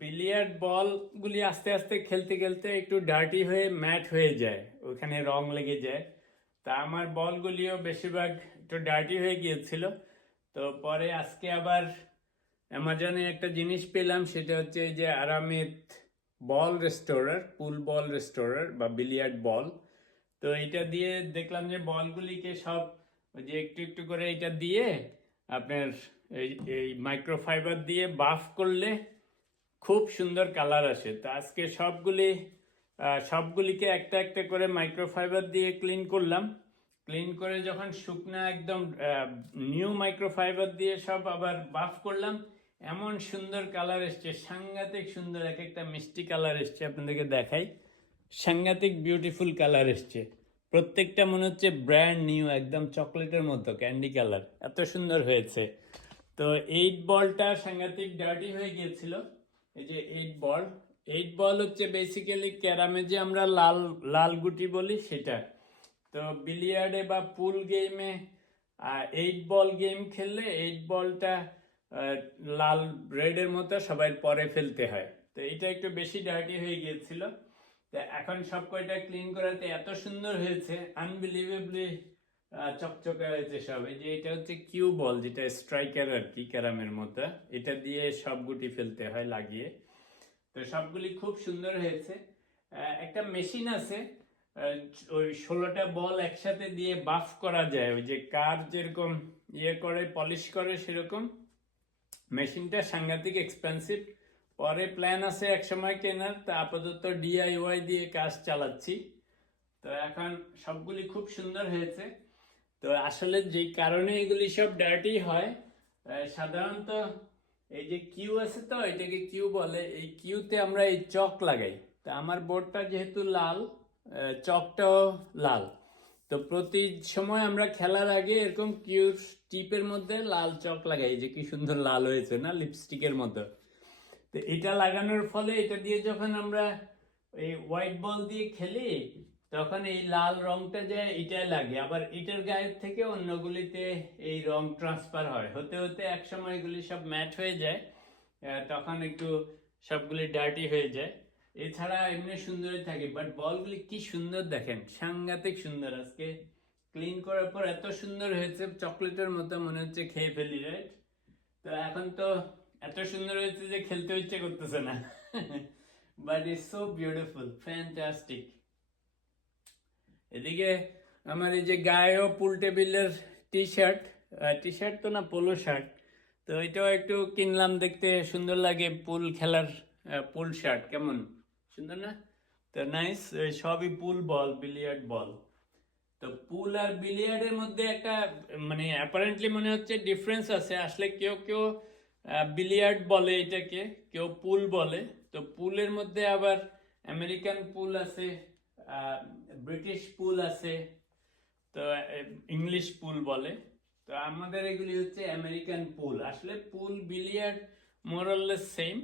Billiard বল গুলি আস্তে আস্তে খেলতে খেলতে একটু ডার্টি হয়ে ম্যাট হয়ে যায়, ওখানে রং লেগে যায়। তা আমার বলগুলিও বেশিরভাগ একটু ডার্টি হয়ে গিয়েছিল। তো পরে আজকে আবার অ্যামাজনে একটা জিনিস পেলাম, সেটা হচ্ছে এই যে আরামিত বল রেস্টোরার, পুল বল রেস্টোরার বা বিলিয়ার্ড বল। তো এটা দিয়ে দেখলাম যে বলগুলিকে সব ওই যে একটু একটু করে এটা দিয়ে আপনার এই এই মাইক্রোফাইবার দিয়ে বাফ করলে খুব সুন্দর কালার আসে। তো আজকে সবগুলিকে একটা একটা করে মাইক্রোফাইবার দিয়ে ক্লিন করলাম। ক্লিন করে যখন শুকনা একদম নিউ মাইক্রোফাইবার দিয়ে সব আবার বাফ করলাম, এমন সুন্দর কালার এসছে, সাংঘাতিক সুন্দর, এক একটা মিষ্টি কালার এসছে। আপনাদেরকে দেখাই, সাংঘাতিক বিউটিফুল কালার এসছে। প্রত্যেকটা মনে হচ্ছে ব্র্যান্ড নিউ, একদম চকলেটের মতো ক্যান্ডি কালার, এত সুন্দর হয়েছে। তো 8 বলটা সাংঘাতিক ডার্টি হয়ে গিয়েছিল। এই যে 8 বল, 8 বল হচ্ছে বেসিক্যালি ক্যারামে যে আমরা লাল লাল গুটি বলি সেটা। তো বিলিয়ার্ডে বা পুল গেমে 8 বল গেম খেললে 8 বলটা লাল রেডের মতো সবাই পরে ফেলতে হয়। তো এটা একটু বেশি ডার্টি হয়ে গিয়েছিল। তো এখন সব কয়টা ক্লিন করাতে এত সুন্দর হয়েছে, আনবিলিভেবলি চকচকে হয়েছে সব। এই যে এটা হচ্ছে কিউ বল, যেটা স্ট্রাইকার আর কি ক্যারামের মতো, এটা দিয়ে সব গুটি ফেলতে হয় লাগিয়ে। তো সবগুলি খুব সুন্দর হয়েছে। একটা মেশিন আছে, ওই 16টা বল একসাথে দিয়ে বাফ করা যায়, ওই যে কার যেরকম ইয়ে করে পলিশ করে সেরকম। মেশিনটা সাংঘাতিক এক্সপেন্সিভ, পরে প্ল্যান আছে একসময় কেনার, তা আপাতত ডিআইওয়াই দিয়ে কাজ চালাচ্ছি। তো এখন সবগুলি খুব সুন্দর হয়েছে। তো আসলে যেই কারণে এগুলি সব ডার্টি হয়, সাধারণত এই যে কিউ আছে, তো এটাকে কিউ বলে, এই কিউতে আমরা এই চক লাগাই। তা আমার বোর্ডটা যেহেতু লাল, চকটাও লাল। তো প্রতি সময় আমরা খেলার আগে এরকম কিউ টিপের মধ্যে লাল চক লাগাই, যে কি সুন্দর লাল হয়েছে না, লিপস্টিকের মতো। তো এটা লাগানোর ফলে এটা দিয়ে যখন আমরা এই হোয়াইট বল দিয়ে খেলি, তখন এই লাল রংটা যায় এটাই লাগে, আবার এটার গায়ের থেকে অন্যগুলিতে এই রং ট্রান্সফার হয়, হতে হতে একসময় এগুলি সব ম্যাট হয়ে যায়। তখন একটু সবগুলি ডার্টি হয়ে যায়। এছাড়া এমনি সুন্দরই থাকে, বাট বলগুলি কি সুন্দর দেখেন, সাংঘাতিক সুন্দর। আজকে ক্লিন করার পর এত সুন্দর হয়েছে, চকলেটের মতো মনে হচ্ছে খেয়ে ফেলি, রাইট? তো এখন তো এত সুন্দর হয়েছে যে খেলতে ইচ্ছে করতেছে না। But it's so beautiful, fantastic. এদিকে আমার এই যে গায়েও পুল টেবিলের টি শার্ট, টি শার্ট তো না, পোলো শার্ট। তো এটাও একটু কিনলাম, দেখতে সুন্দর লাগে, পুল খেলার পুল শার্ট, কেমন সুন্দর না? তো নাইস, সবই পুল বল, বিলিয়ার্ড বল। তো পুল আর বিলিয়ার্ডের মধ্যে একটা মানে অ্যাপারেন্টলি মনে হচ্ছে ডিফারেন্স আছে। আসলে কেউ কেউ বিলিয়ার্ড বলে এটাকে, কেউ পুল বলে। তো পুলের মধ্যে আবার আমেরিকান পুল আছে, ব্রিটিশ পুল আছে, তো ইংলিশ পুল বলে। তো আমাদের এগুলি হচ্ছে আমেরিকান পুল। আসলে পুল বিলিয়ার্ড মোরলেস সেম,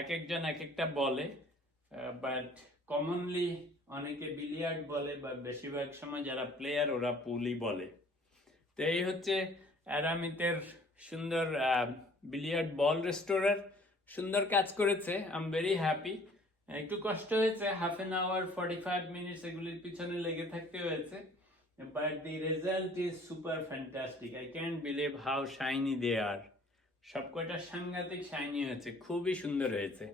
এক একজন এক একটা বলে, বাট কমনলি অনেকে বিলিয়ার্ড বলে, বা বেশিরভাগ সময় যারা প্লেয়ার ওরা পুলই বলে। তো এই হচ্ছে অ্যারামিতের সুন্দর বিলিয়ার্ড বল রেস্টোরার, সুন্দর কাজ করেছে, আই এম ভেরি হ্যাপি। একটু কষ্ট হয়েছে, 1/2 hour 45 minutes এগুলির পিছনে লেগে থাকতে হয়েছে, but the result is super fantastic. I can't believe how shiny they are. সব কয়টা সাংঘাতিক শাইনি হয়েছে, খুবই সুন্দর হয়েছে।